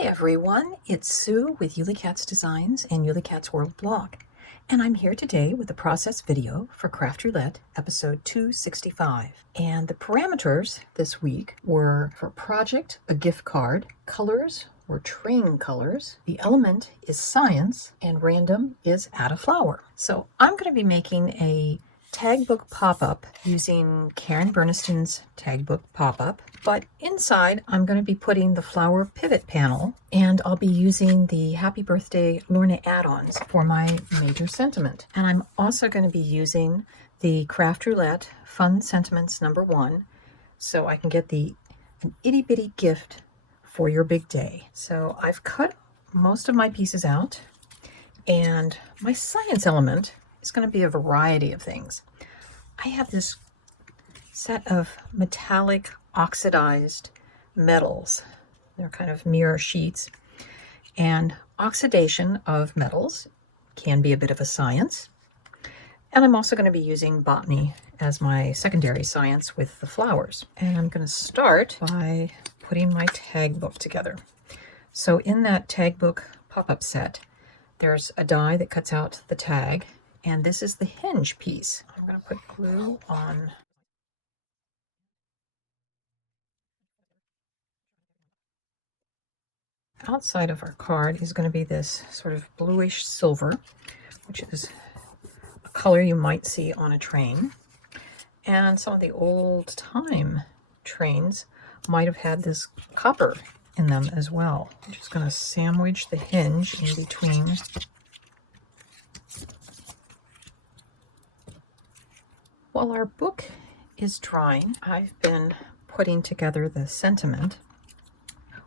Hi everyone, it's Sue with Ully Cat's Designs and Ully Cat's World blog, and I'm here today with a process video for Craft Roulette episode 265. And the parameters this week were for project, a gift card, colors were train colors, the element is science, and random is add a flower. So I'm going to be making a tag book pop-up using Karen Berniston's tag book pop-up, but inside I'm going to be putting the flower pivot panel, and I'll be using the Happy Birthday Lorna add-ons for my major sentiment. And I'm also going to be using the Craft Roulette Fun Sentiments #1 so I can get an itty bitty gift for your big day. So I've cut most of my pieces out, and my science element is going to be a variety of things. I have this set of metallic oxidized metals. They're kind of mirror sheets, and oxidation of metals can be a bit of a science. And I'm also going to be using botany as my secondary science with the flowers. And I'm going to start by putting my tag book together. So in that tag book pop-up set, there's a die that cuts out the tag, and this is the hinge piece. I'm going to put glue on. Outside of our card is going to be this sort of bluish silver, which is a color you might see on a train. And some of the old time trains might have had this copper in them as well. I'm just going to sandwich the hinge in between. While our book is drying, I've been putting together the sentiment,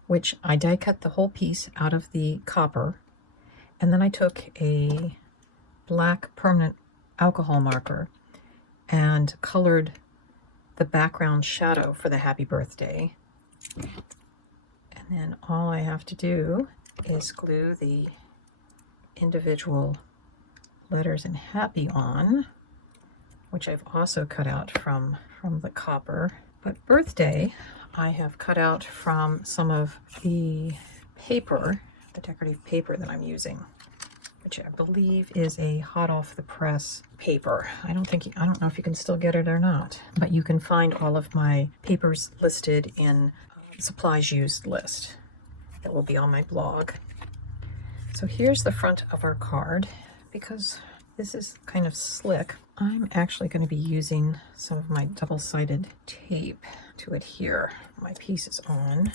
which I die cut the whole piece out of the copper, and then I took a black permanent alcohol marker and colored the background shadow for the happy birthday. And then all I have to do is glue the individual letters in happy on, which I've also cut out from the copper. But birthday, I have cut out from some of the paper, the decorative paper that I'm using, which I believe is a hot off the press paper. I don't know if you can still get it or not, but you can find all of my papers listed in supplies used list that will be on my blog. So here's the front of our card. Because this is kind of slick, I'm actually going to be using some of my double-sided tape to adhere my pieces on.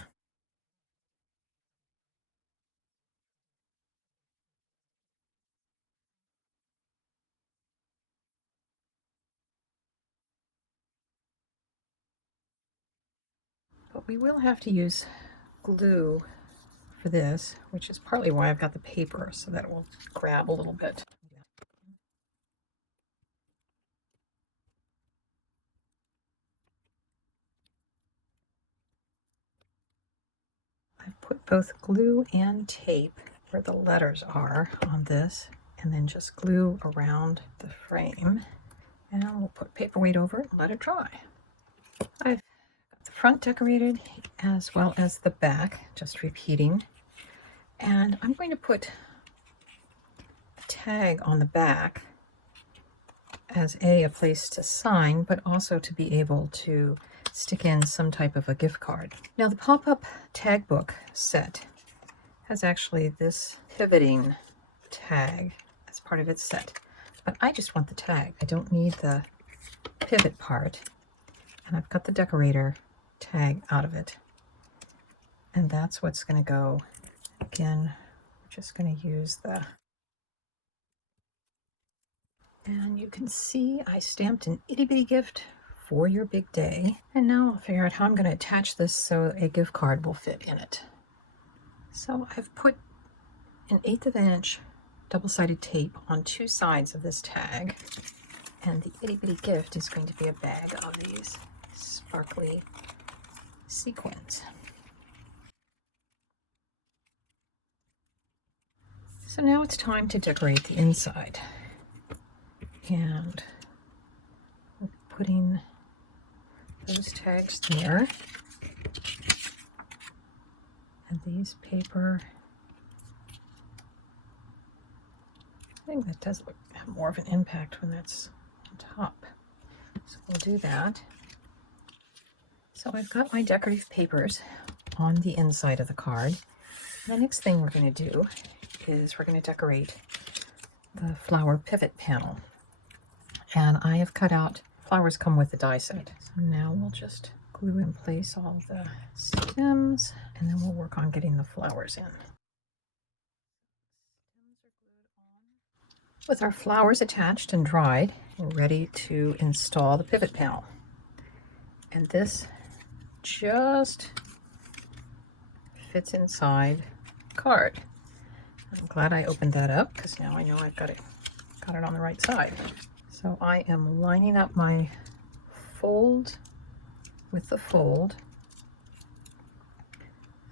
But we will have to use glue for this, which is partly why I've got the paper, so that it will grab a little bit. I've put both glue and tape where the letters are on this, and then just glue around the frame. And we'll put paperweight over it and let it dry. I've got the front decorated as well as the back, just repeating. And I'm going to put the tag on the back as a place to sign, but also to be able to stick in some type of a gift card. Now the pop-up tag book set has actually this pivoting tag as part of its set, but I just want the tag. I don't need the pivot part, and I've cut the decorator tag out of it, and that's what's going to go. Again, we're just going to use the, and you can see I stamped an itty bitty gift for your big day. And now I'll figure out how I'm going to attach this so a gift card will fit in it. So I've put an 1/8 of an inch double-sided tape on two sides of this tag, and the itty bitty gift is going to be a bag of these sparkly sequins. So now it's time to decorate the inside, and we're putting those tags there. And these paper, I think that does have more of an impact when that's on top. So we'll do that. So I've got my decorative papers on the inside of the card. The next thing we're going to do is we're going to decorate the flower pivot panel. And I have cut out, flowers come with the die set. So now we'll just glue in place all the stems, and then we'll work on getting the flowers in. With our flowers attached and dried, we're ready to install the pivot panel. And this just fits inside the card. I'm glad I opened that up because now I know I've got it on the right side. So I am lining up my fold with the fold,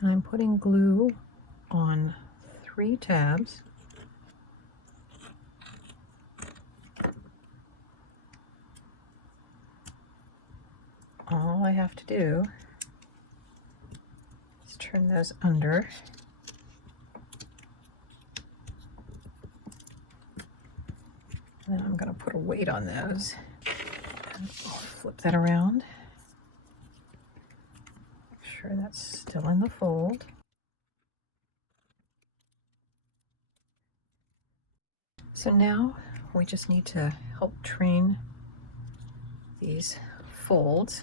and I'm putting glue on 3 tabs. All I have to do is turn those under. And then I'm going to put a weight on those. And I'll flip that around. Make sure that's still in the fold. So now we just need to help train these folds.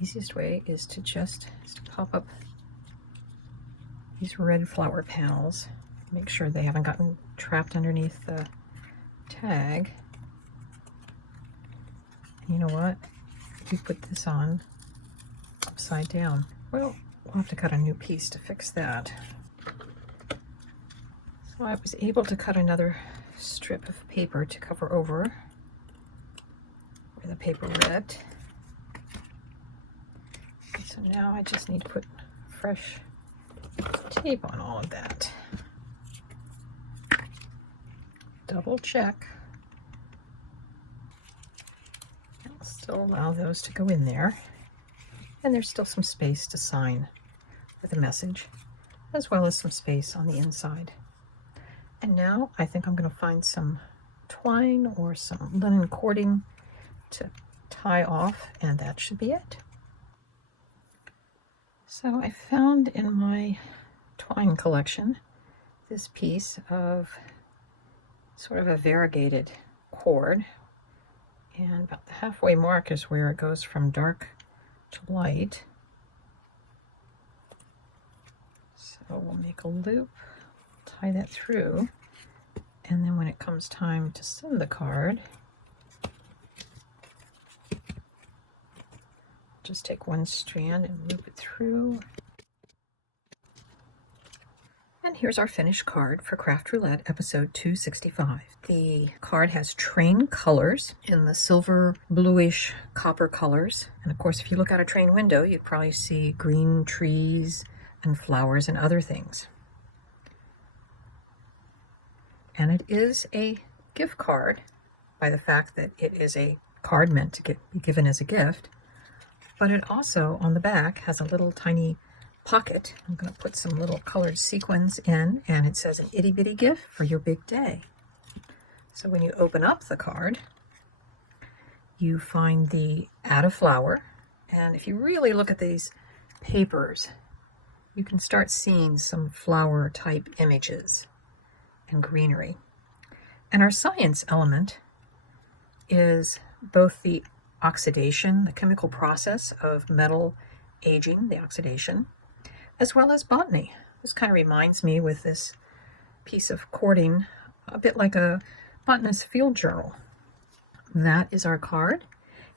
Easiest way is to just pop up these red flower panels. Make sure they haven't gotten trapped underneath the tag. And you know what? If you put this on upside down, well, we'll have to cut a new piece to fix that. So I was able to cut another strip of paper to cover over where the paper ripped. So now I just need to put fresh tape on all of that. Double check. I'll still allow those to go in there. And there's still some space to sign with a message, as well as some space on the inside. And now I think I'm going to find some twine or some linen cording to tie off, and that should be it. So I found in my twine collection this piece of sort of a variegated cord, and about the halfway mark is where it goes from dark to light. So we'll make a loop, tie that through, and then when it comes time to send the card, just take one strand and loop it through. And here's our finished card for Craft Roulette episode 265. The card has train colors in the silver, bluish, copper colors. And of course, if you look out a train window, you'd probably see green trees and flowers and other things. And it is a gift card by the fact that it is a card meant to be given as a gift. But it also, on the back, has a little tiny pocket. I'm going to put some little colored sequins in, and it says an itty bitty gift for your big day. So when you open up the card, you find the add a flower, and if you really look at these papers, you can start seeing some flower type images and greenery. And our science element is both the oxidation, the chemical process of metal aging, the oxidation, as well as botany. This kind of reminds me with this piece of cording, a bit like a botanist field journal. That is our card,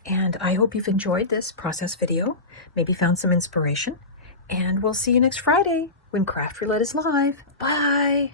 and I hope you've enjoyed this process video, maybe found some inspiration, and we'll see you next Friday when Craft Roulette is live. Bye!